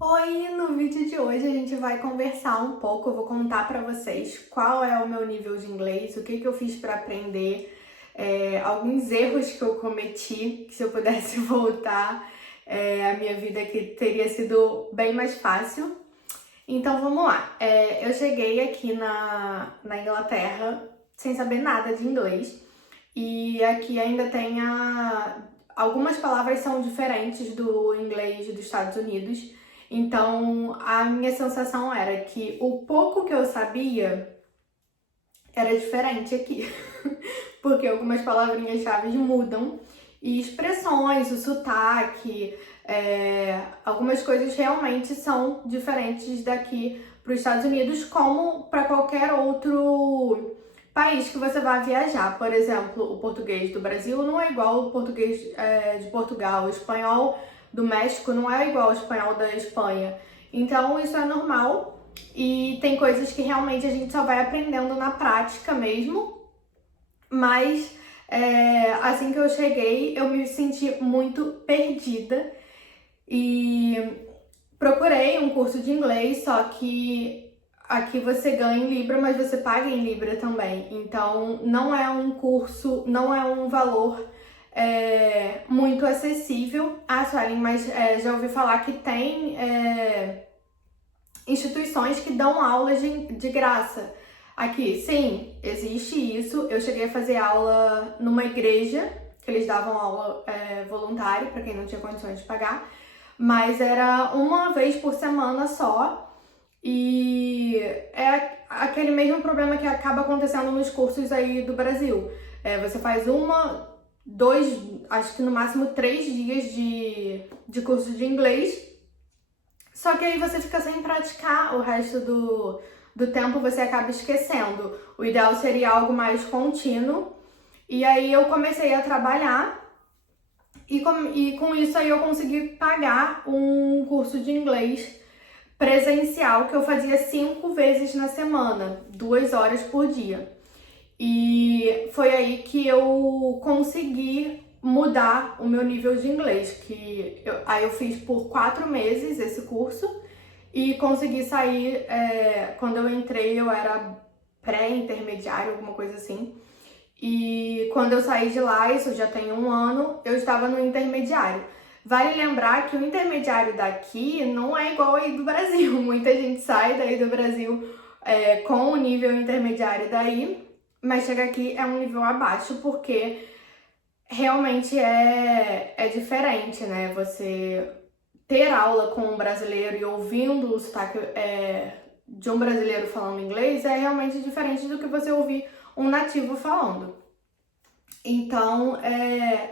Oi, no vídeo de hoje a gente vai conversar um pouco, eu vou contar pra vocês qual é o meu nível de inglês, o que eu fiz pra aprender, alguns erros que eu cometi, que se eu pudesse voltar, a minha vida aqui teria sido bem mais fácil. Então vamos lá, eu cheguei aqui na Inglaterra sem saber nada de inglês e aqui ainda tem algumas palavras são diferentes do inglês dos Estados Unidos. Então, a minha sensação era que o pouco que eu sabia era diferente aqui, porque algumas palavrinhas-chave mudam e expressões, o sotaque, algumas coisas realmente são diferentes daqui para os Estados Unidos, como para qualquer outro país que você vá viajar. Por exemplo, o português do Brasil não é igual ao português de Portugal, o espanhol do México não é igual ao espanhol da Espanha. Então isso é normal e tem coisas que realmente a gente só vai aprendendo na prática mesmo. Mas assim que eu cheguei, eu me senti muito perdida e procurei um curso de inglês, só que aqui você ganha em Libra, mas você paga em Libra também. Então não é um curso, não é um valor muito acessível. Suelen, mas já ouvi falar que tem instituições que dão aulas de graça aqui. Sim, existe isso. Eu cheguei a fazer aula numa igreja, que eles davam aula voluntária para quem não tinha condições de pagar, mas era uma vez por semana só. E é aquele mesmo problema que acaba acontecendo nos cursos aí do Brasil. Você faz acho que no máximo 3 dias de curso de inglês, só que aí você fica sem praticar o resto do tempo, você acaba esquecendo. O ideal seria algo mais contínuo. E aí eu comecei a trabalhar e com isso aí eu consegui pagar um curso de inglês presencial que eu fazia 5 vezes na semana, 2 horas por dia. E foi aí que eu consegui mudar o meu nível de inglês, aí eu fiz por 4 meses esse curso e consegui sair, quando eu entrei eu era pré-intermediário, alguma coisa assim, e quando eu saí de lá, isso já tem 1 ano, eu estava no intermediário. Vale lembrar que o intermediário daqui não é igual aí do Brasil, muita gente sai daí do Brasil com o nível intermediário daí, mas chega aqui é um nível abaixo, porque realmente é diferente, né? Você ter aula com um brasileiro e ouvindo o sotaque de um brasileiro falando inglês é realmente diferente do que você ouvir um nativo falando. Então,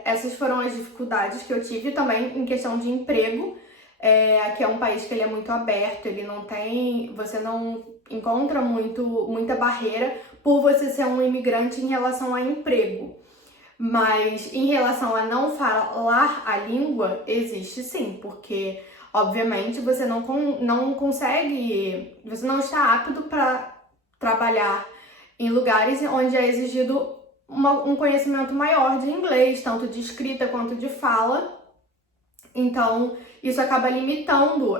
essas foram as dificuldades que eu tive também em questão de emprego. Aqui é um país que ele é muito aberto, você não encontra muita barreira por você ser um imigrante em relação a emprego. Mas em relação a não falar a língua, existe sim, porque obviamente você não consegue, você não está apto para trabalhar em lugares onde é exigido um conhecimento maior de inglês, tanto de escrita quanto de fala. Então, isso acaba limitando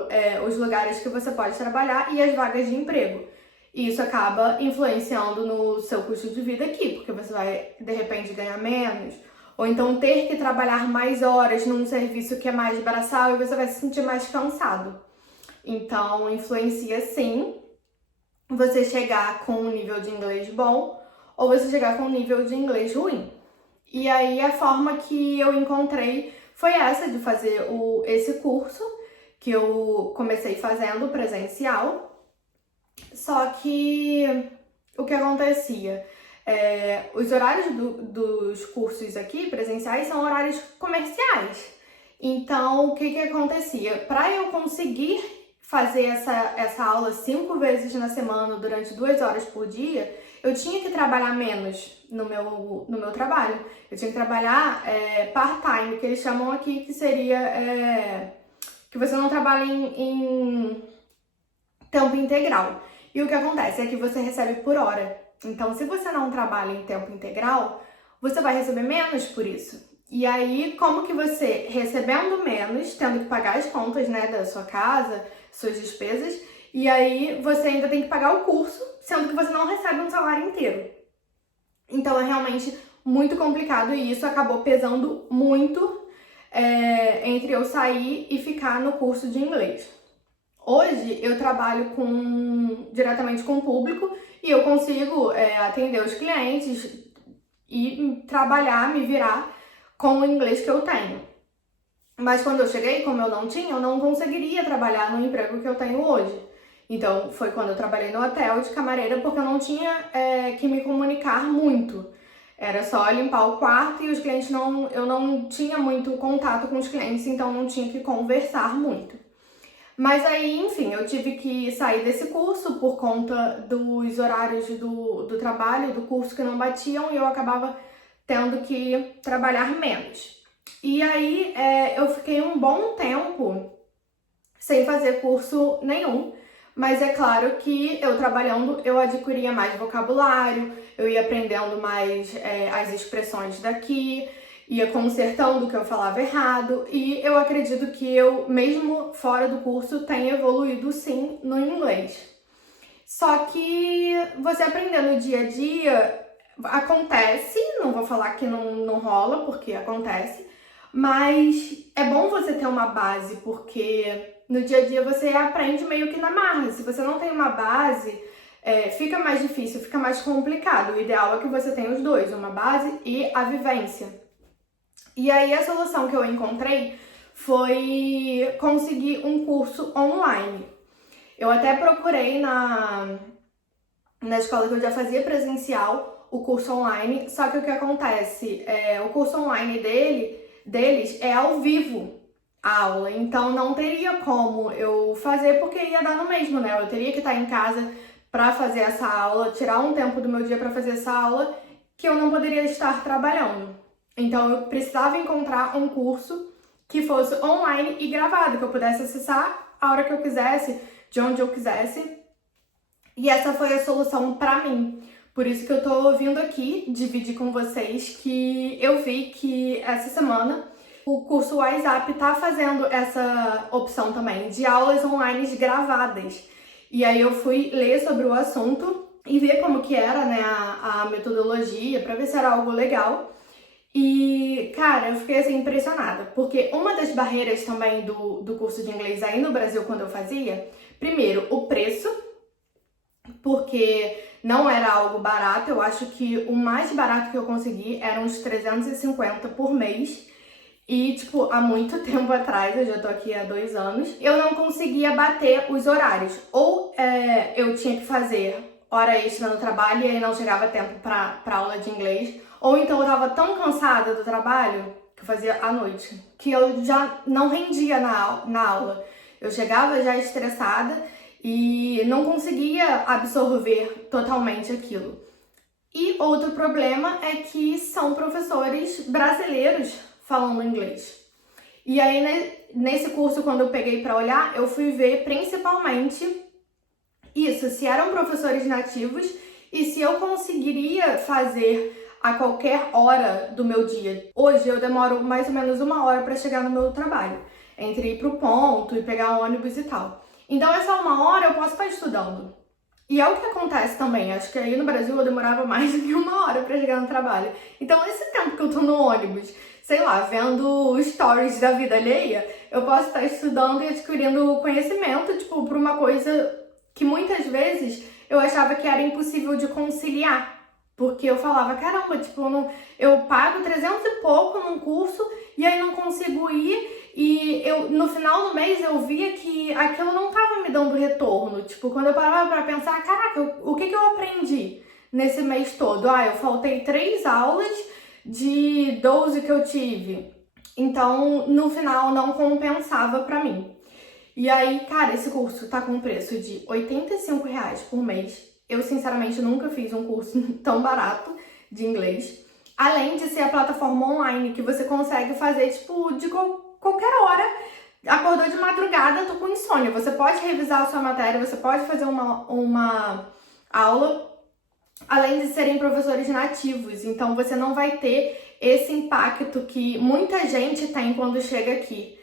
os lugares que você pode trabalhar e as vagas de emprego. E isso acaba influenciando no seu custo de vida aqui, porque você vai, de repente, ganhar menos, ou então ter que trabalhar mais horas num serviço que é mais braçal e você vai se sentir mais cansado. Então, influencia sim você chegar com um nível de inglês bom ou você chegar com um nível de inglês ruim. E aí a forma que eu encontrei foi essa de fazer esse curso, que eu comecei fazendo presencial. Só que o que acontecia? Os horários dos cursos aqui presenciais são horários comerciais. Então, o que acontecia? Para eu conseguir fazer essa aula 5 vezes na semana durante 2 horas por dia, eu tinha que trabalhar menos no meu trabalho. Eu tinha que trabalhar part-time, que eles chamam aqui, que seria que você não trabalha em tempo integral. E o que acontece é que você recebe por hora. Então, se você não trabalha em tempo integral, você vai receber menos por isso. E aí, como que você, recebendo menos, tendo que pagar as contas, né, da sua casa, suas despesas, e aí você ainda tem que pagar o curso, sendo que você não recebe um salário inteiro. Então, é realmente muito complicado e isso acabou pesando muito entre eu sair e ficar no curso de inglês. Hoje eu trabalho diretamente com o público e eu consigo atender os clientes e trabalhar, me virar com o inglês que eu tenho. Mas quando eu cheguei, como eu não conseguiria trabalhar no emprego que eu tenho hoje. Então foi quando eu trabalhei no hotel de camareira, porque eu não tinha que me comunicar muito. Era só limpar o quarto e os clientes eu não tinha muito contato com os clientes, então não tinha que conversar muito. Mas aí, enfim, eu tive que sair desse curso por conta dos horários do trabalho, do curso que não batiam, e eu acabava tendo que trabalhar menos. E aí, eu fiquei um bom tempo sem fazer curso nenhum, mas é claro que eu trabalhando, eu adquiria mais vocabulário, eu ia aprendendo mais as expressões daqui, ia consertando o que eu falava errado, e eu acredito que eu, mesmo fora do curso, tenha evoluído sim no inglês. Só que você aprendendo no dia a dia, acontece, não vou falar que não rola, porque acontece, mas é bom você ter uma base, porque no dia a dia você aprende meio que na marra. Se você não tem uma base, fica mais difícil, fica mais complicado. O ideal é que você tenha os dois, uma base e a vivência. E aí a solução que eu encontrei foi conseguir um curso online. Eu até procurei na escola que eu já fazia presencial o curso online, só que o que acontece? O curso online deles é ao vivo a aula, então não teria como eu fazer porque ia dar no mesmo, né? Eu teria que estar em casa para fazer essa aula, tirar um tempo do meu dia para fazer essa aula que eu não poderia estar trabalhando. Então eu precisava encontrar um curso que fosse online e gravado, que eu pudesse acessar a hora que eu quisesse, de onde eu quisesse. E essa foi a solução para mim. Por isso que eu tô vindo aqui dividir com vocês que eu vi que essa semana o curso WhatsApp tá fazendo essa opção também de aulas online gravadas. E aí eu fui ler sobre o assunto e ver como que era, né, a metodologia, para ver se era algo legal. E, cara, eu fiquei assim impressionada, porque uma das barreiras também do curso de inglês aí no Brasil, quando eu fazia, primeiro, o preço, porque não era algo barato. Eu acho que o mais barato que eu consegui era uns 350 por mês. E, tipo, há muito tempo atrás, eu já tô aqui há 2 anos, eu não conseguia bater os horários. Ou eu tinha que fazer hora extra no trabalho e aí não chegava tempo pra aula de inglês. Ou então eu tava tão cansada do trabalho, que eu fazia à noite, que eu já não rendia na aula. Eu chegava já estressada e não conseguia absorver totalmente aquilo. E outro problema é que são professores brasileiros falando inglês. E aí, né, nesse curso, quando eu peguei para olhar, eu fui ver principalmente isso, se eram professores nativos e se eu conseguiria fazer a qualquer hora do meu dia. Hoje eu demoro mais ou menos 1 hora para chegar no meu trabalho, entre ir pro ponto e pegar o ônibus e tal. Então essa 1 hora eu posso estar estudando. E é o que acontece também, acho que aí no Brasil eu demorava mais do que 1 hora para chegar no trabalho. Então esse tempo que eu tô no ônibus, sei lá, vendo stories da vida alheia, eu posso estar estudando e adquirindo conhecimento, tipo, por uma coisa que muitas vezes eu achava que era impossível de conciliar. Porque eu falava, caramba, tipo, eu pago 300 e pouco num curso e aí não consigo ir. E no final do mês eu via que aquilo não estava me dando retorno. Tipo, quando eu parava para pensar, caraca, o que eu aprendi nesse mês todo? Eu faltei 3 aulas de 12 que eu tive. Então, no final, não compensava para mim. E aí, cara, esse curso tá com um preço de R$ 85 por mês. Eu, sinceramente, nunca fiz um curso tão barato de inglês. Além de ser a plataforma online que você consegue fazer, tipo, de qualquer hora. Acordou de madrugada, tô com insônia. Você pode revisar a sua matéria, você pode fazer uma aula além de serem professores nativos, então você não vai ter esse impacto que muita gente tem quando chega aqui,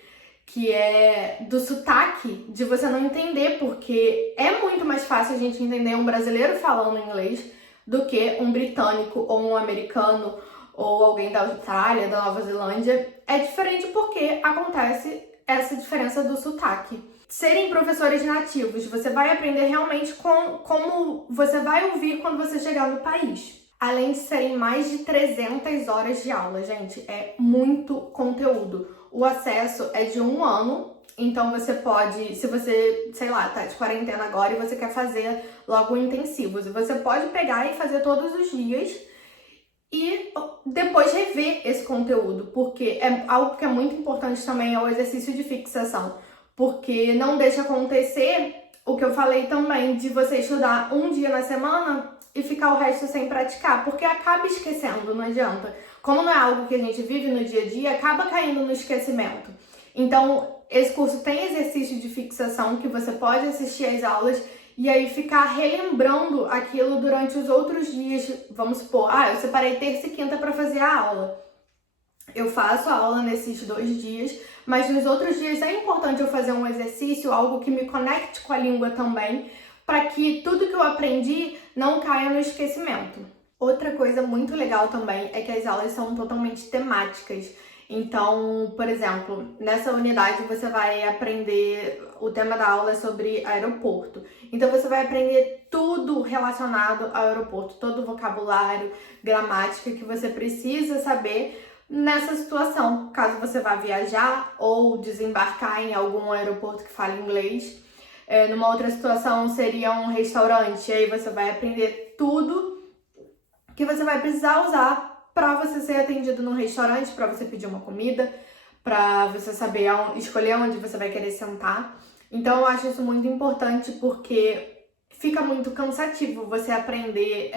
que é do sotaque, de você não entender, porque é muito mais fácil a gente entender um brasileiro falando inglês do que um britânico ou um americano ou alguém da Austrália, da Nova Zelândia. É diferente porque acontece essa diferença do sotaque. Serem professores nativos, você vai aprender realmente como você vai ouvir quando você chegar no país. Além de serem mais de 300 horas de aula, gente, é muito conteúdo. O acesso é de 1 ano, então você pode, se você, sei lá, tá de quarentena agora e você quer fazer logo intensivos, você pode pegar e fazer todos os dias e depois rever esse conteúdo, porque é algo que é muito importante também, é o exercício de fixação, porque não deixa acontecer o que eu falei também, de você estudar um dia na semana e ficar o resto sem praticar, porque acaba esquecendo, não adianta. Como não é algo que a gente vive no dia a dia, acaba caindo no esquecimento. Então, esse curso tem exercício de fixação que você pode assistir às aulas e aí ficar relembrando aquilo durante os outros dias. Vamos supor, eu separei terça e quinta para fazer a aula. Eu faço a aula nesses 2 dias, mas nos outros dias é importante eu fazer um exercício, algo que me conecte com a língua também, para que tudo que eu aprendi não caia no esquecimento. Outra coisa muito legal também é que as aulas são totalmente temáticas. Então, por exemplo, nessa unidade você vai aprender, o tema da aula é sobre aeroporto. Então você vai aprender tudo relacionado ao aeroporto, todo o vocabulário, gramática que você precisa saber nessa situação, caso você vá viajar ou desembarcar em algum aeroporto que fale inglês. Numa outra situação seria um restaurante, aí você vai aprender tudo que você vai precisar usar para você ser atendido no restaurante, para você pedir uma comida, para você saber escolher onde você vai querer sentar. Então eu acho isso muito importante porque fica muito cansativo você aprender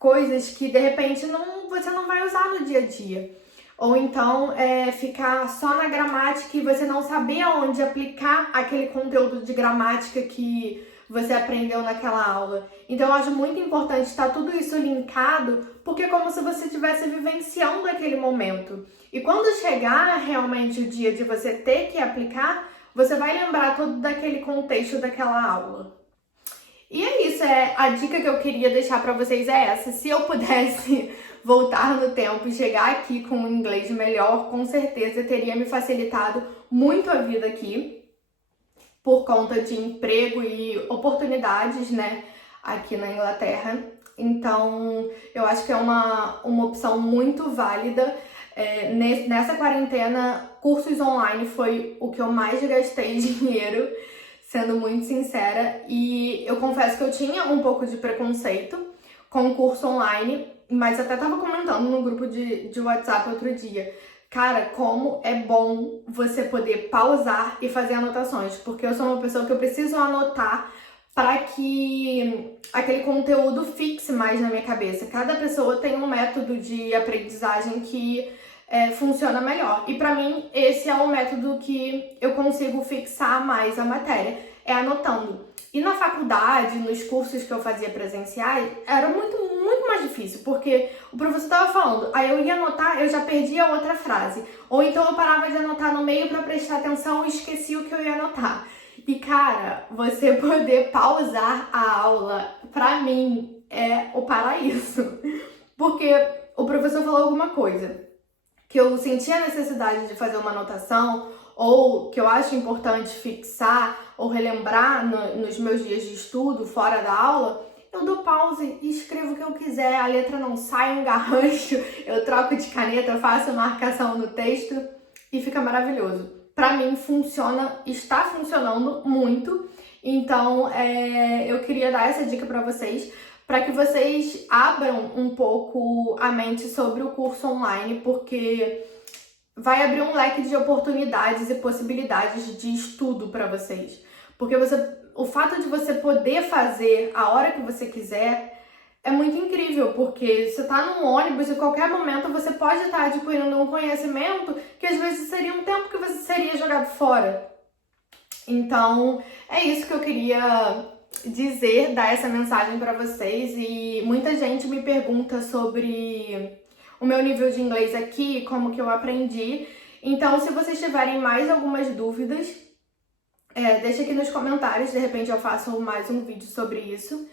coisas que de repente você não vai usar no dia a dia. Ou então ficar só na gramática e você não saber aonde aplicar aquele conteúdo de gramática que você aprendeu naquela aula. Então eu acho muito importante estar tudo isso linkado, porque é como se você estivesse vivenciando aquele momento. E quando chegar realmente o dia de você ter que aplicar, você vai lembrar todo daquele contexto daquela aula. E é isso, a dica que eu queria deixar pra vocês é essa. Se eu pudesse voltar no tempo e chegar aqui com um inglês melhor, com certeza teria me facilitado muito a vida aqui, por conta de emprego e oportunidades, né, aqui na Inglaterra. Então, eu acho que é uma opção muito válida. Nessa quarentena, cursos online foi o que eu mais gastei dinheiro, sendo muito sincera, e eu confesso que eu tinha um pouco de preconceito com o curso online, mas até tava comentando no grupo de WhatsApp outro dia. Cara, como é bom você poder pausar e fazer anotações, porque eu sou uma pessoa que eu preciso anotar para que aquele conteúdo fixe mais na minha cabeça. Cada pessoa tem um método de aprendizagem que funciona melhor. E para mim, esse é o método que eu consigo fixar mais a matéria, é anotando. E na faculdade, nos cursos que eu fazia presenciais, era muito mais difícil, porque o professor estava falando, aí eu ia anotar, eu já perdia a outra frase. Ou então eu parava de anotar no meio para prestar atenção e esquecia o que eu ia anotar. E cara, você poder pausar a aula, pra mim, é o paraíso. Porque o professor falou alguma coisa que eu sentia a necessidade de fazer uma anotação, ou que eu acho importante fixar ou relembrar nos meus dias de estudo, fora da aula, eu dou pause e escrevo o que eu quiser, a letra não sai um garrancho, eu troco de caneta, eu faço marcação no texto e fica maravilhoso. Pra mim está funcionando muito, então eu queria dar essa dica pra vocês, para que vocês abram um pouco a mente sobre o curso online, porque vai abrir um leque de oportunidades e possibilidades de estudo para vocês. Porque o fato de você poder fazer a hora que você quiser é muito incrível, porque você tá num ônibus e a qualquer momento você pode estar adquirindo um conhecimento que às vezes seria um tempo que você seria jogado fora. Então, é isso que eu queria dar essa mensagem para vocês, e muita gente me pergunta sobre o meu nível de inglês aqui, como que eu aprendi. Então, se vocês tiverem mais algumas dúvidas, deixa aqui nos comentários, de repente eu faço mais um vídeo sobre isso.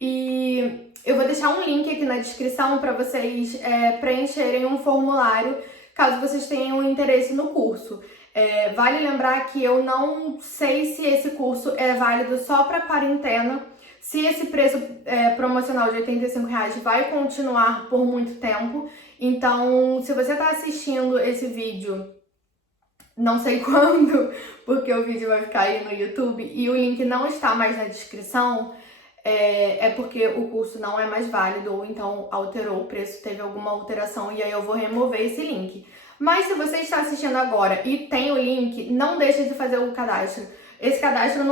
E eu vou deixar um link aqui na descrição para vocês preencherem um formulário, caso vocês tenham interesse no curso. Vale lembrar que eu não sei se esse curso é válido só para quarentena, se esse preço promocional de R$85 vai continuar por muito tempo. Então, se você está assistindo esse vídeo, não sei quando, porque o vídeo vai ficar aí no YouTube e o link não está mais na descrição, é porque o curso não é mais válido, ou então alterou o preço, teve alguma alteração, e aí eu vou remover esse link. Mas se você está assistindo agora e tem o link, não deixe de fazer o cadastro. Esse cadastro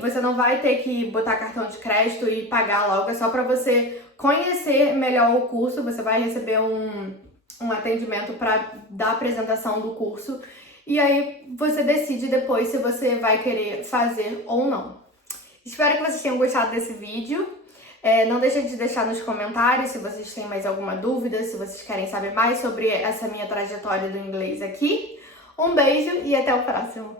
você não vai ter que botar cartão de crédito e pagar logo, é só para você conhecer melhor o curso. Você vai receber um atendimento para dar apresentação do curso, e aí você decide depois se você vai querer fazer ou não. Espero que vocês tenham gostado desse vídeo. Não deixem de deixar nos comentários se vocês têm mais alguma dúvida, se vocês querem saber mais sobre essa minha trajetória do inglês aqui. Um beijo e até o próximo!